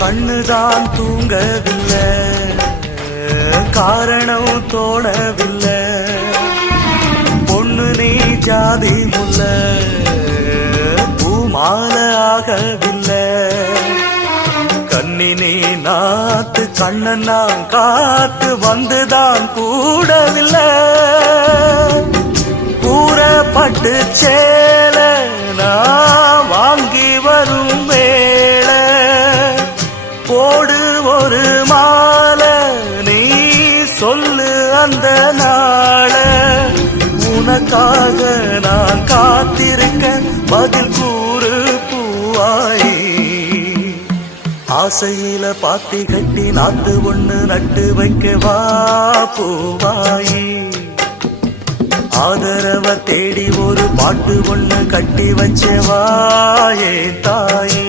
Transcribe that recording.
கண்ணுதான் தூங்கவில்லை, காரணம் தோணவில்லை. பொண்ணு நீ ஜாதி முல்ல, பூமால ஆகவில்லை. கண்ணி நீ நாத்து, கண்ணன் நான் காத்து வந்துதான் கூடவில்லை. கூறப்பட்டு சேல நான் வாங்கி வரும் வேள, போடு ஒரு மாலை நீ சொல்லு அந்த நாள. உனக்காக நான் காத்திருக்க பதில் கூறு பூவாயி. ஆசையில பாத்தி கட்டி நாத்து ஒண்ணு நட்டு வைக்க வா பூவாயி. ஆதரவ தேடி ஒரு பாட்டு ஒண்ணு கட்டி வச்ச வா ஏ தாயி.